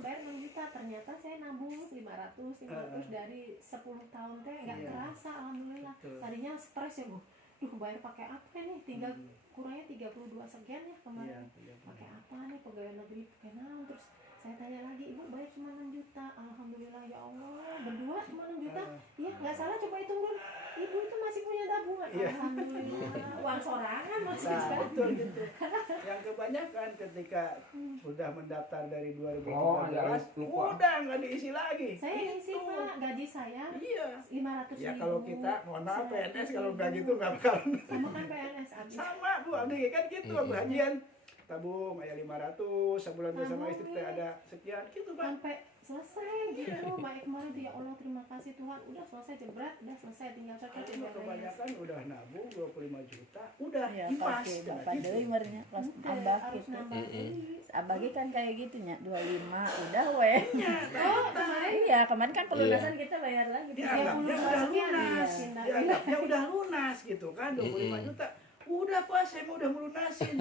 bayar 6 juta, ternyata saya nabung 500 dari 10 tahun teh nggak kerasa, alhamdulillah. Tadinya stres ya Bu, duh bayar pakai apa nih, tinggal kurangnya 32 sekian ya kemarin, pakai apa nih pegawai negeri, pakai naon. Terus saya tanya lagi, ibu bayar cuma 6 juta, alhamdulillah ya Allah, berdua cuma 6 juta, iya nggak salah, coba hitung dulu, ibu itu masih punya tabungan, alhamdulillah, uang sorangan maksudnya. Betul gitu. Yang kebanyakan ketika udah mendaftar dari 2013, udah nggak diisi lagi. Saya isi Pak, gaji saya 500.000. Ya kalau kita, mohon maaf PNS kalau nggak gitu nggak bakal. Sama kan PNS abis. Sama Bu Abdi kan gitu, waktu hajian tabung ayah 500 sebulan sama istri ada sekian gitu Pak. Sampai selesai gitu. Baik kemarin tuh ya Allah terima kasih Tuhan, udah selesai jebret, udah selesai tinggal cocok Kalau kebanyakan udah nabung 25 juta, udah pas deui merenya pas abah gitu. Abah kan kayak gitu nya 25 udah we. Oh, kemarin iya, kemarin kan pelunasan kita bayar lagi. Dianggapnya udah lunas. Dianggapnya udah lunas gitu kan 25 juta. Udah Pak, saya mau udah melunasin.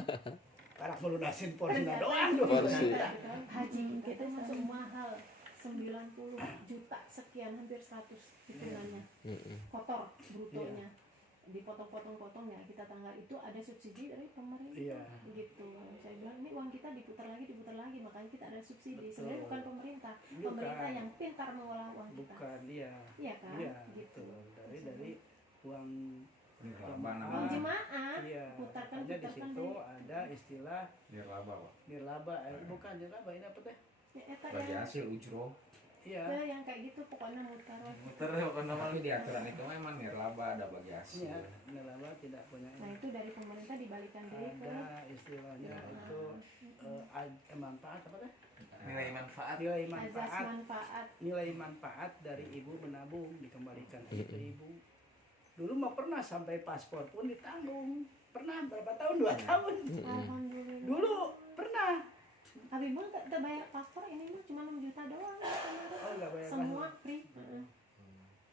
Karena melunasin porsinya doang. Haji kita masuk mahal 90 juta sekian, hampir 100 hitungannya. Kotor brutonya. Dipotong-potong ya, kita tanggal itu ada subsidi dari pemerintah. Gitu. Saya bilang ini uang kita diputar lagi, makanya kita ada subsidi. Sebenarnya bukan pemerintah yang pintar mengolah uang kita. Bukan, iya. Iya kan? Iya, gitu. Dari uang jemaah, putarkan di situ ada istilah nirlaba, bukan nirlaba, ini apa teh? Bagi hasil ujro. Iya. Yang kayak gitu pokoknya muter pokoknya tapi di aturan itu memang nirlaba ada bagi hasil. Iya, nirlaba tidak punya. Nah itu dari pemerintah dibalikan diri ke. Ada istilahnya itu manfaat apa teh? Nilai manfaat. Nilai manfaat dari ibu menabung dikembalikan ke ibu. Dulu mah pernah sampai paspor pun ditanggung. Pernah berapa tahun? 2 tahun. Alhamdulillah. Dulu pernah. Habibul tak bayar paspor, ini mah cuma 6 juta doang. Oh, enggak bayar. Semua free.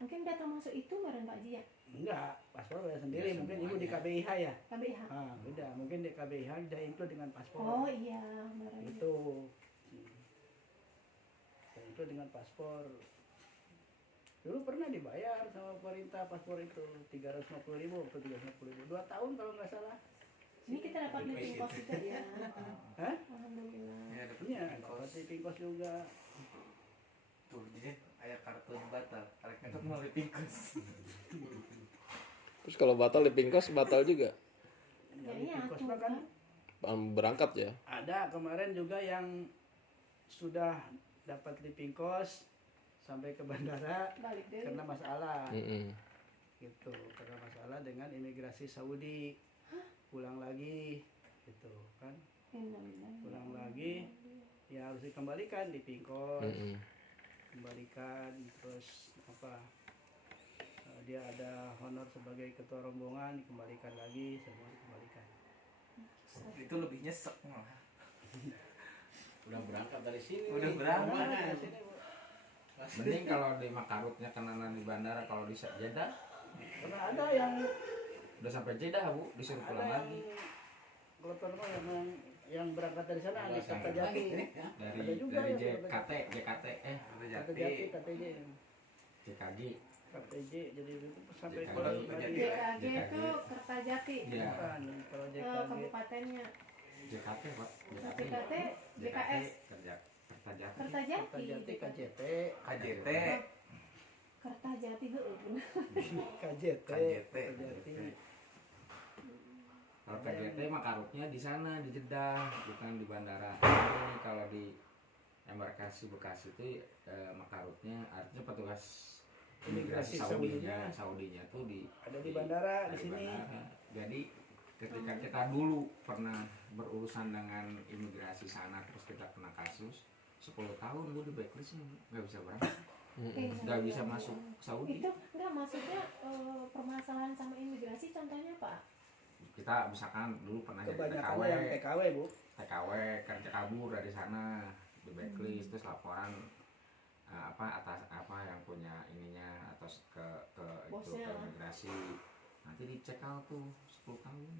Mungkin udah termasuk itu bareng Pak Ji ya? Enggak, paspor bayar sendiri. Mungkin ibu di KBIH ya? KBIH. Udah. Mungkin di KBIH udah include dengan paspor. Oh iya, bareng. Itu. Itu dengan paspor. Dulu pernah dibayar sama pemerintah paspor itu 350.000 atau 350.000 2 tahun kalau nggak salah. Ini kita dapat living cost juga ya. Hah? Alhamdulillah. Iya, dapat living cost juga. Tuh, jadi ayah kartu batal. Kalau mau living cost. Terus kalau batal living cost batal juga. Ya, living cost kan berangkat ya. ada kemarin juga yang sudah dapat living cost sampai ke bandara karena masalah gitu, karena masalah dengan imigrasi Saudi. Pulang lagi gitu kan, pulang lagi ya harus dikembalikan living cost, kembalikan. Terus apa, dia ada honor sebagai ketua rombongan, dikembalikan lagi, semua dikembalikan. Itu lebih nyesek malah. Udah berangkat dari sini. Udah berangkat dari sini. Mending kalau di Makarutnya kenanan di bandara, kalau di Jeddah. Karena ada yang udah sampai Jeddah Bu, disuruh pulang lagi. Kalau yang berangkat dari sana di Kertajati. Dari JKT, KTJ. JKG. KTJ, jadi itu sampai JKG. pulang JKG itu Kertajati. Iya. Kalau JKG kabupatennya. JKT Pak. JKT, JKS. Kertajati, KJT. Kertajati heuh. KJT. Kalau KJT Makarutnya di sana di Jeddah, bukan di bandara. Ini kalau di embarkasi Bekasi itu Makarutnya artinya petugas imigrasi Saudinya tuh ada di bandara di sini. Jadi ketika kita dulu pernah berurusan dengan imigrasi sana, terus kita kena kasus 10 tahun Bu di blacklist, nggak bisa berangkat, nggak bisa masuk Saudi. Itu nggak, maksudnya permasalahan sama imigrasi contohnya Pak? Kita misalkan dulu pernah jadi TKW Bu, kerja kabur dari sana di blacklist, terus laporan atas yang punya ininya atas ke imigrasi, nanti dicek out tuh 10 tahun.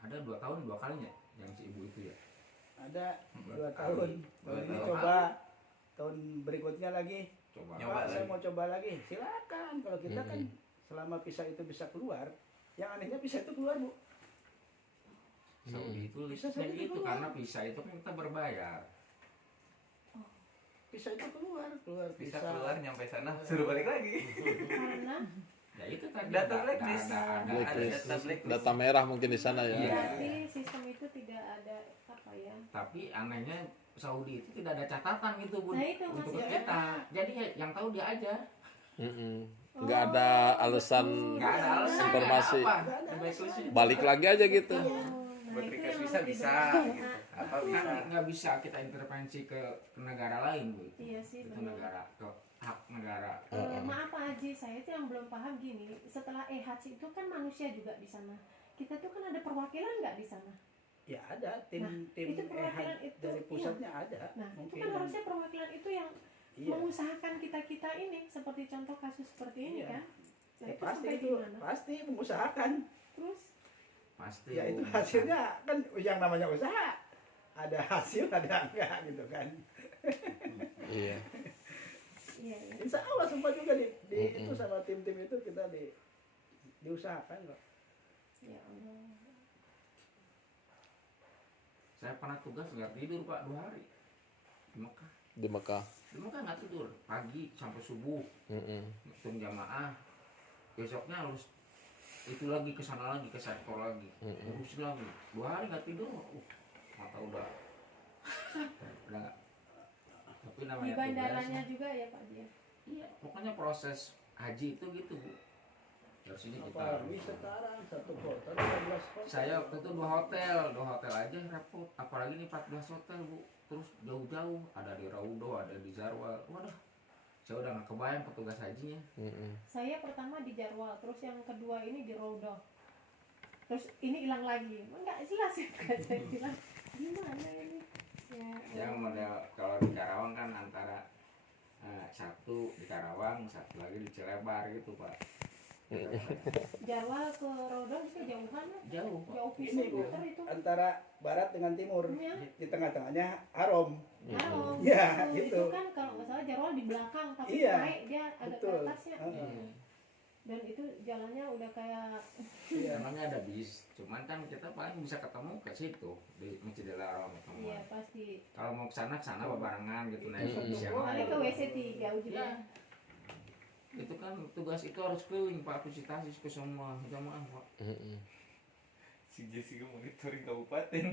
ada 2 tahun 2 kalinya yang si ibu itu ya. Ada 2 Dua tahun. kali. Tahun ini Dua coba. Tahun berikutnya lagi. Coba. Pak, saya mau coba lagi. Silakan. Kalau kita kan selama pisah itu bisa keluar. Yang anehnya pisah itu keluar, Bu. Saudi itu Bisa listnya saja gitu keluar. karena pisah itu kan kita berbayar. Pisah itu keluar Bisa pisah. keluar nyampe sana suruh balik lagi. Karena Ya itu tadi Data ada- blacklist. ada Blacklist. data blacklist. Data merah mungkin di sana ya. Iya. berarti sistem itu tidak ada apa ya? Tapi anehnya Saudi itu tidak ada catatan gitu Bu Nah, itu untuk masih kita. Jadi ya, yang tahu dia aja. Nggak ada alasan Nggak ada alasan. informasi. Apa? Di blacklist-nya. Balik lagi aja gitu. Buat itu request yang visa harus bisa. dibenahi. Apa Kan bisa? nggak bisa kita intervensi ke negara lain Bu. Iya sih Itu benar. negara ke hak negara. Maaf Pak Haji, saya tuh yang belum paham gini. Setelah EHC itu kan manusia juga di sana. Kita tuh kan ada perwakilan nggak di sana? Ya ada tim Nah, tim itu perwakilan EHAD itu, dari pusatnya ada. Nah, itu Mungkin kan harusnya perwakilan itu yang iya. mengusahakan kita ini seperti contoh kasus seperti ini Iya. kan. Nah, Ya, itu pasti sampai itu di mana? pasti mengusahakan. Terus Pasti. Ya itu Bu. hasilnya kan yang namanya usaha. Ada hasil ada enggak gitu kan. Iya. iya ya. Insya Allah sempat juga itu sama tim-tim itu kita diusahakan kok. Ya Allah. Saya pernah tugas nggak tidur Pak 2 hari di Mekah. Di Mekah. Di Mekah nggak tidur pagi sampai subuh. Hitung jamaah. Besoknya harus itu lagi ke sana lagi ke sektor lagi. Urus lagi. 2 hari nggak tidur. Mata udah nggak. Tapi Di namanya bandaranya tugas. juga ya Pak Dia. Iya, pokoknya proses haji itu gitu Bu. Dari sini kita Apalagi sekarang satu kota 12 kota. saya waktu itu 2 hotel aja repot, apalagi nih 14 hotel Bu, terus jauh-jauh, ada di Raudo, ada di Jarwal, waduh, saya udah nggak kebayang petugas hajinya. Saya pertama di Jarwal, terus yang kedua ini di Rodo. Terus ini hilang lagi. Enggak jelas ya kan saya bilang. Gimana ini? Ya. Yang model kalau di Karawang kan antara satu di Karawang, satu lagi di Cilebar gitu Pak. Jarwal ke Rodo itu jauhan ya? Jauh Pak. Jauh Ini pisan Bu, muter itu. antara barat dengan timur. Iya. Di tengah-tengahnya Harom. Harom. Iya, itu gitu. kan kalau nggak salah Jarwal di belakang tapi Iya, naik dia agak ke betul. atasnya. Heeh. Dan itu jalannya udah kayak Iya. Namanya ada bis, cuman kan kita paling bisa ketemu ke situ di Masjidil Haram ketemu. iya pasti. Kalau mau ke sana barengan gitu naik bis yang Boleh ke lain. WC 3 juga. Iya. Itu kan tugas itu harus keliling Pak, visitasi ke semua jamaah Pak. Si Jessica monitoring kabupaten.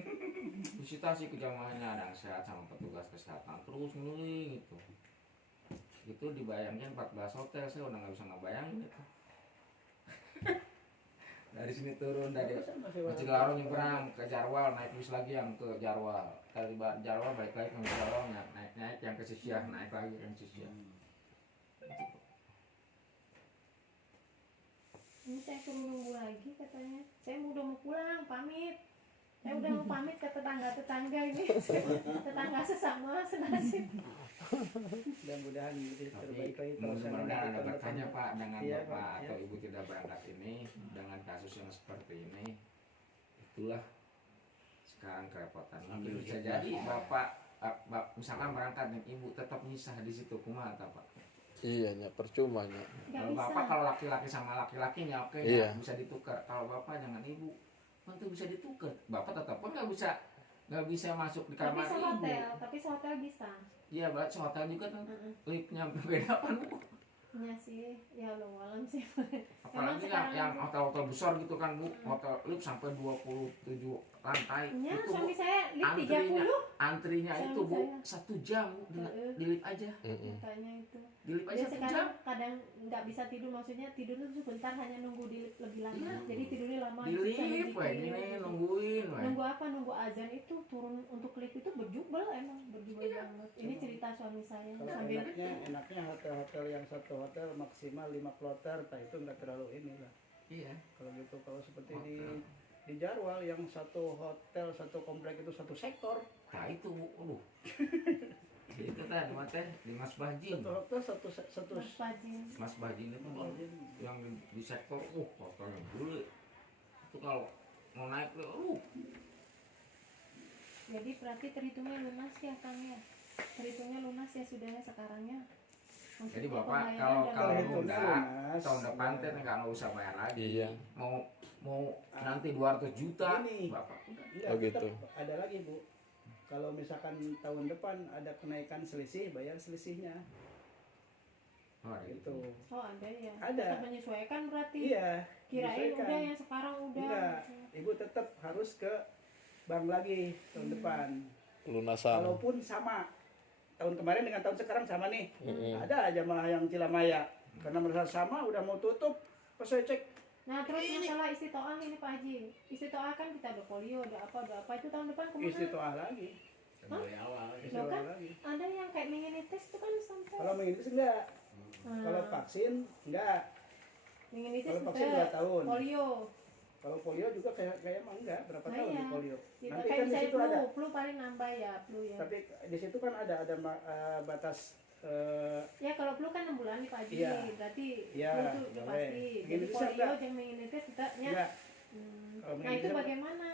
Visitasi ke jamaahnya, ada yang sehat sama petugas kesehatan terus keliling itu. Itu dibayangin 14 hotel, saya udah nggak bisa ngebayangin itu. Dari sini turun dari Masjidil Haram nyebrang ke Jarwal, naik bis lagi yang ke Jarwal. Kali Jarwal balik lagi ke Jarwal, naik yang ke Sisyah, naik lagi yang Sisyah. Ini saya suruh nunggu lagi katanya. Saya udah mau pulang, pamit. Saya udah mau pamit ke tetangga ini. Tetangga sesama senasib. Mudah-mudahan ini terbaik lagi kalau Mudah-mudahan sana ada kita bertanya lakukan. Pak dengan Iya, Bapak Pak, atau ya. Ibu tidak berangkat ini dengan kasus yang seperti ini, itulah sekarang kerepotan. Mungkin bisa jadi Bapak misalkan berangkat dan Ibu tetap misah di situ, kumaha Pak? Iya, nya percuma nya. Gak Kalau bisa. Bapak kalau laki-laki sama laki-lakinya oke Iya. bisa ditukar. Kalau Bapak dengan Ibu tentu bisa ditukar. Bapak tetap pun nggak bisa masuk di Tapi kamar sehotel, Ibu. tapi sehotel bisa. Iya, berarti hotel juga kan Heeh. liftnya beda kan Bu. Iya sih, ya Allah alam sih. Apalagi yang hotel-hotel besar gitu kan Bu, hotel lift sampai 27 lantai. Ya, Itu Bu, suami saya lift antrinya 30 antrinya Suami itu Bu saya. 1 jam Bu, di lift aja. makanya itu. Di lift Dia aja 1 jam. sekarang kadang nggak bisa tidur, maksudnya tidur tuh sebentar hanya nunggu di lift lebih lama. Jadi tidurnya lama. Di susah lift dikit, weh, ini gitu. nungguin weh. Nunggu apa? Nunggu azan itu turun untuk lift itu berjubel emang berjubel banget. Ini cerita suami saya Kalau sambil enaknya hotel-hotel yang satu hotel maksimal 5 kloter, nah itu nggak terlalu inilah. Iya. Kalau gitu, kalau seperti Hotel. di Jarwal yang satu hotel satu komplek itu satu sektor, Nah itu Bu, aduh. Itu tadi mata di Mas Bajin. satu hotel satu Mas Fajin. Mas Bajin itu kan yang di sektor hotelnya dulu. Itu kalau mau naik tuh Jadi berarti terhitungnya lunas ya Kang ya? Terhitungnya lunas ya sudahnya sekarangnya. Maksudnya jadi bapak pembayaran kalau dari- udah lunas. tahun depan teh nggak usah bayar lagi. Iya. Mau nanti 200 juta Gini. bapak udah. Enggak, Oh, tetap gitu. ada lagi Bu. Kalau misalkan tahun depan ada kenaikan selisih, bayar selisihnya. Oh, ada Gitu. Oh ada ya? Ada. Tetap menyesuaikan berarti? Iya. Kirain menyesuaikan. udah yang sekarang udah. Enggak, Ibu tetap harus ke bank lagi tahun depan. Pelunasan. Walaupun sama. Tahun kemarin dengan tahun sekarang sama nih. Mm-mm. Ada aja mah yang Cilamaya. Karena merasa sama udah mau tutup, pas saya cek Nah terus masalah istitoah ini Pak Haji. Istitoah kan kita ada polio, ada apa itu tahun depan kemana? istitoah lagi. Kembali awal. Istitoah kan? lagi. Ada yang kayak meningitis itu kan sampai. Kalau meningitis enggak. Nah, Kalau vaksin enggak. meningitis Kalau vaksin enggak. 2 tahun. Polio. Kalau polio juga kayak emang enggak berapa Nah, tahun iya. di polio. Gitu. Nanti Kayak kan di misalnya situ ada. flu paling nambah ya flu ya. Tapi di situ kan ada batas Ya kalau flu kan 6 bulan nih Pak Haji. Iya. Berarti Iya, flu itu udah boleh. pasti. Jadi Meningitis polio enggak? yang meningitis tidaknya. enggak. Nah Kalau itu meningitis bagaimana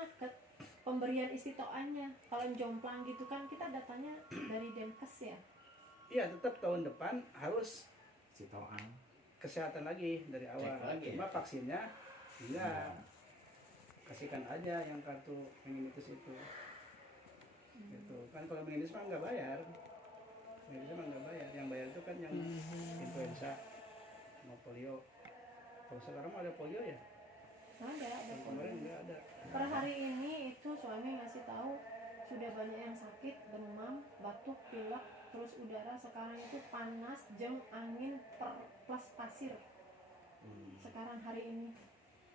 pemberian istitoahnya? Kalau jomplang gitu kan kita datanya dari Demkes ya. Iya, tetap tahun depan harus si toang. kesehatan lagi dari awal. Cek lagi Cuma ya? vaksinnya enggak. Kasihkan aja yang kartu meningitis itu. Gitu. Kan kalau meningitis mah enggak bayar. Meningitis mah enggak bayar. Yang bayar itu kan yang influenza sama polio. Kalau sekarang mah ada polio ya? Ada Yang kemarin enggak ada. per hari ini itu suami ngasih tahu sudah banyak yang sakit, demam, batuk, pilek, terus udara sekarang itu panas, jam angin plus pasir. Sekarang hari ini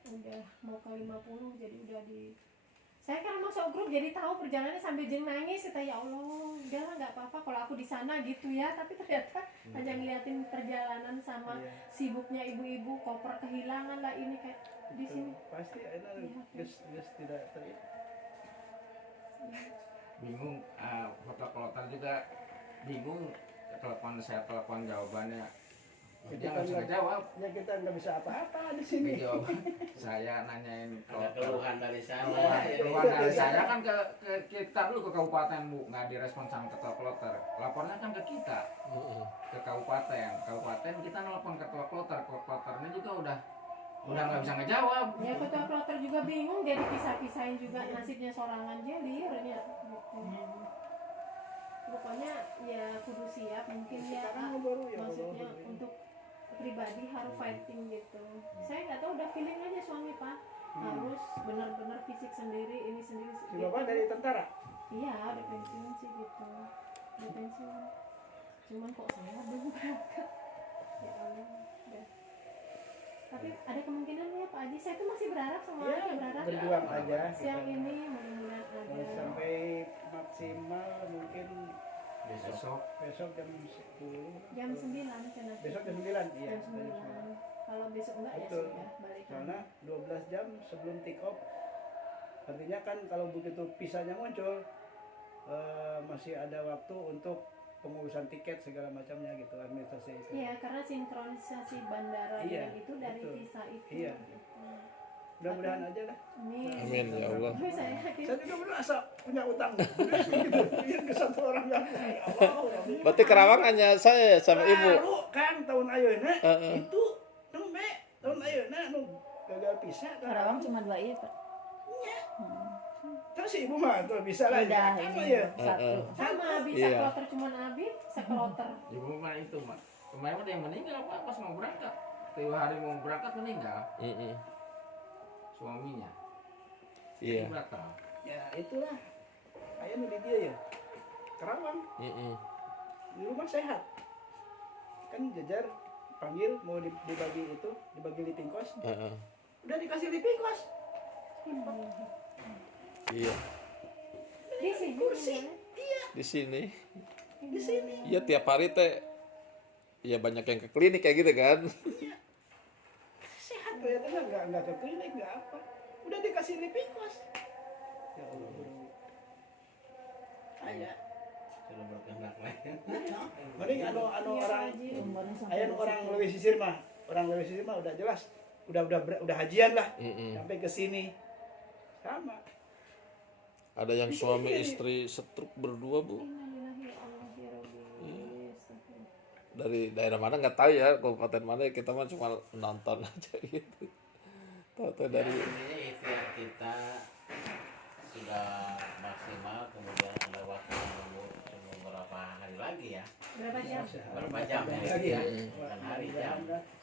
udah mau ke 50 jadi udah di saya kan masuk grup jadi tahu perjalanannya sambil jeng nangis kita ya Allah udahlah nggak apa-apa kalau aku di sana gitu ya tapi ternyata hanya ngeliatin perjalanan sama Iya. sibuknya ibu-ibu koper kehilangan lah ini kayak di Itu sini pasti ada gus tidak Bingung foto kloter juga bingung saya telepon jawabannya dia nggak bisa jawab. Ya kita nggak bisa apa-apa di sini. Jawab saya nanyain Ada keluhan dari sana. keluhan dari saya kan ke kita dulu ke kabupaten Bu, nggak direspon sama ketua kloter. Lapornya kan ke kita ke kabupaten kita nelpon ketua kloternya juga udah nggak bisa ngejawab. ya ketua kloter juga bingung jadi pisah-pisahin juga nasibnya sorangan jadi ya pokoknya ya kudu siap mungkin ya Sekarang baru ya maksudnya baru. untuk pribadi harus fighting gitu saya nggak tahu udah feeling aja suami Pak harus benar-benar fisik sendiri ini sendiri Si bapak dari tentara. iya udah pensiun sih gitu udah pensiun cuman kok saya belum berangkat ya Allah udah. Tapi ada kemungkinan ya Pak Haji saya tuh masih berharap sama Ya, Haji berharap berjuang aja. siang kita. ini mudah-mudahan ada Sampai maksimal mungkin Besok besok jam 10. jam 9 channel Besok jam 9. Iya. jam 9 kalau besok enggak ya Betul. sudah balik Karena 12 jam sebelum take off. Artinya kan kalau begitu pisahnya muncul masih ada waktu untuk pengurusan tiket segala macamnya gitu administrasi itu. iya karena sinkronisasi bandara Iya, itu dari betul. visa itu Iya. gitu. Mudah-mudahan aja lah. Amin. Amin ya Allah. Tapi saya yakin Saya juga merasa punya utang. Gitu. Ke satu orang kan. Berarti Kerawang hanya saya sama ibu. Baru kan tahun ayeuna Heeh. itu nembe tahun ayeuna nu gagal pisah Karawang cuma 2 iya Pak. Terus ibu mah tuh bisa lah Udah ya. ini ya. satu. sama bisa Iya. kloter cuman Abi sekloter ibu mah itu mah kemarin ada yang meninggal apa pas mau berangkat 3 hari mau berangkat meninggal Mm-mm. suaminya. Iya. Batal. Ya itulah. Aya nu di dia ya. Kerawang Mm-mm. di rumah sehat. Kan jajar panggil mau dibagi itu, dibagi living cost. Heeh. Udah dikasih living cost. Iya. di sini Kursi. gimana? Iya, Di sini. di sini. Iya tiap hari teh. Ya banyak yang ke klinik kayak gitu kan. Sehat kelihatannya enggak ke klinik enggak apa. Udah dikasih living cost. Ya Allah. Aya. Sudah berkehendak lain. Mending anu Iya, orang Pak Haji. Umurnya sampai aya orang leuwih sisir mah. Orang leuwih sisir mah udah jelas. Udah hajian lah Mm-mm. sampai ke sini. sama. Ada yang suami istri setruk berdua, Bu. Innalillahi wa inna ilaihi raji'un. Dari daerah mana nggak tahu ya, kabupaten mana, kita mah cuma nonton aja gitu. Tahu-tahu dari Intinya ikhtiar kita sudah maksimal, kemudian ada waktu menunggu cuma beberapa hari lagi ya. Berapa jam? Berapa jam ya? Lagi ya. Bukan hari jam. Mudah-mudahan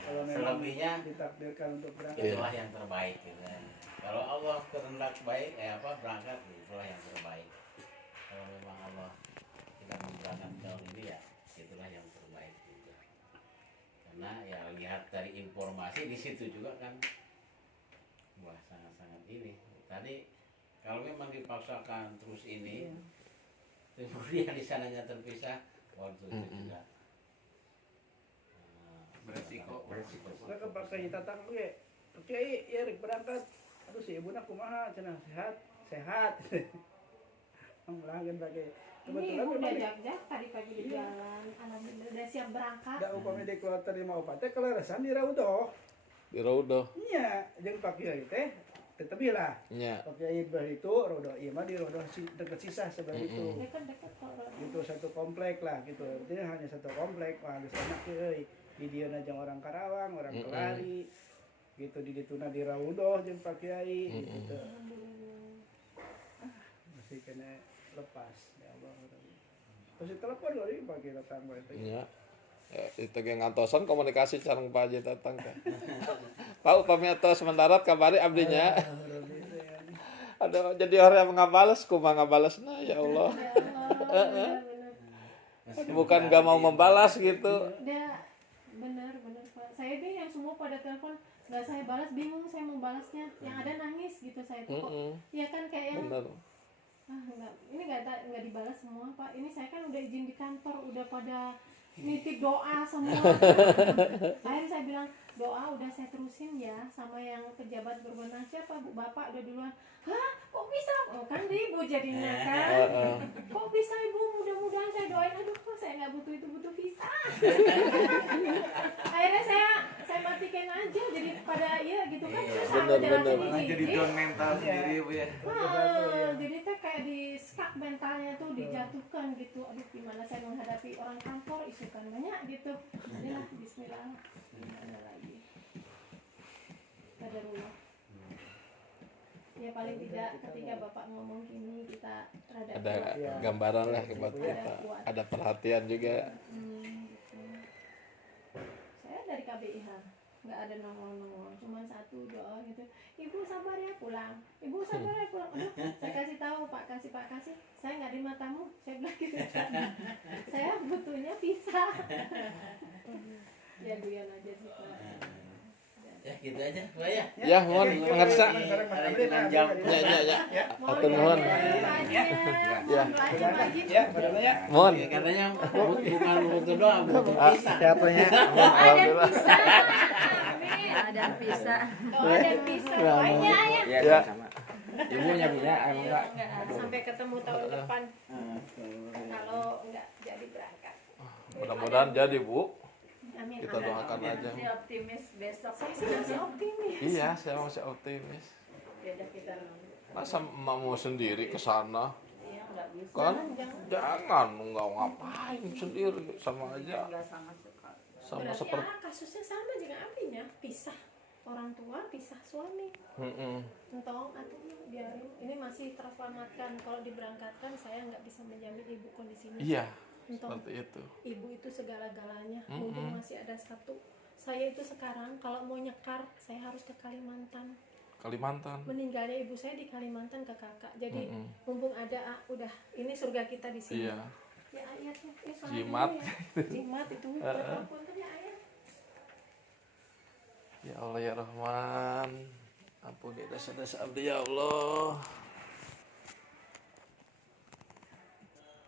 Ya, kalau memang selebihnya ditakdirkan untuk berangkat. itulah yang terbaik gitu kan. Kalau Allah kehendak baik, berangkat itulah yang terbaik. Kalau memang Allah tidak memberangkat tahun ini ya itulah yang terbaik juga. Karena ya lihat dari informasi di situ juga kan, wah sangat-sangat ini. Tadi kalau memang dipaksakan terus ini, kemudian di sananya terpisah, waktu itu juga Beresiko. Mereka pakai tatang gue. Kiai, ya rek berangkat. Aduh si ibu nak kumaha cenah sehat. Ngelagen pakai. Ini ibu udah jak-jak tadi pagi di jalan, alhamdulillah udah siap berangkat. Da upami di kloter di mau teh kelerasan di Raudoh. di Raudoh. Nya, jeung Pak Kiai teh tetapi lah. Nya. Pak Kiai itu Raudoh ieu mah di Raudoh dekat sisa sebelah itu. Dekat-dekat kok. Gitu satu komplek lah gitu. Jadi hanya satu komplek. Wah, geus enak euy. Di dieu na jeung orang Karawang, orang Kelari. Gitu di dituna di Raudoh jeung Pak Kiai gitu. Masih kena lepas ya Allah. Terus telepon kali Pak Kiai datang bae teh. Nya. Itu ge ngantosan komunikasi sareng Pak Haji datang kan. Pak upami atos mendarat kabari abdinya. Ada jadi orang yang ngabales kumaha ngabalesna ya Allah. Ya Allah, benar-benar. Bukan gak mau membalas gitu. Udah benar Pak. Saya deh yang semua pada telepon nggak saya balas, bingung saya mau balasnya. Yang ada nangis gitu saya tuh kok. Ya kan kayak yang Bener. enggak, ini nggak dibalas semua Pak. Ini saya kan udah izin di kantor, udah pada nitip doa semua. Akhirnya saya bilang doa udah saya terusin ya sama yang pejabat berwenang. Siapa Bu Bapak udah duluan. Hah kok bisa? Oh kan ibu jadinya kan. Kok bisa ibu? Mudah-mudahan saya doain. Aduh kok saya nggak butuh itu, butuh visa. Akhirnya saya matikan aja jadi pada iya gitu kan. Saya sama jalan Bener. Jadi down mental sendiri Bu ya. jadi teh kayak di skak mentalnya tuh dijatuhkan gitu. Aduh gimana saya menghadapi orang kantor isukan banyak gitu. Inilah Bismillah. Gimana lagi? Qadarullah. Ya paling tidak ketika Bapak ngomong gini kita rada Ada kuat. gambaran lah buat kita. Ada perhatian juga. Gitu. Saya dari KBIH nggak ada nongol-nongol, cuma satu doa gitu. Ibu sabar ya pulang, ibu sabar ya pulang. Aduh, saya kasih tahu Pak kasih, saya nggak di matamu, saya bilang gitu. Saya butuhnya pisah. Ya guyon aja sih Pak. ya gitu aja Pak ya. Ya, mohon mengersa. Ada hitungan jam. Ya. Atur nuhun. Ya. Ya, padahal ya. Mohon. Katanya bukan butuh doa, butuh pisah. Katanya. Alhamdulillah. Amin. Ada pisah. Doa dan pisah doanya ya. Ya. Sama. Ibunya punya emang enggak. Sampai ketemu tahun depan. Kalau enggak jadi berangkat. Mudah-mudahan jadi, Bu. Amin. Kita doakan aja. Si optimis besok. Saya sih masih optimis. Iya, saya masih optimis. Beda kita. Masa mau sendiri ke sana? Iya nggak bisa. Kan jangan nggak ngapain sendiri, sama aja Nggak sama sekali. sama Berarti seperti kasusnya sama juga artinya pisah orang tua, pisah suami. Entong atau biarin ini masih terselamatkan. Kalau diberangkatkan saya nggak bisa menjamin ibu kondisinya. iya Entong seperti itu. ibu itu segala-galanya. Mumpung masih ada satu. Saya itu sekarang kalau mau nyekar saya harus ke Kalimantan. Meninggalnya ibu saya di Kalimantan ke kakak. Jadi mumpung ada udah ini surga kita di sini. Iya. Ya ayatnya ini salah Jimat. dulu ya. Jimat itu berapapun tuh ya ayat. Ya Allah ya Rahman, ampuni dosa-dosa abdi ya Allah.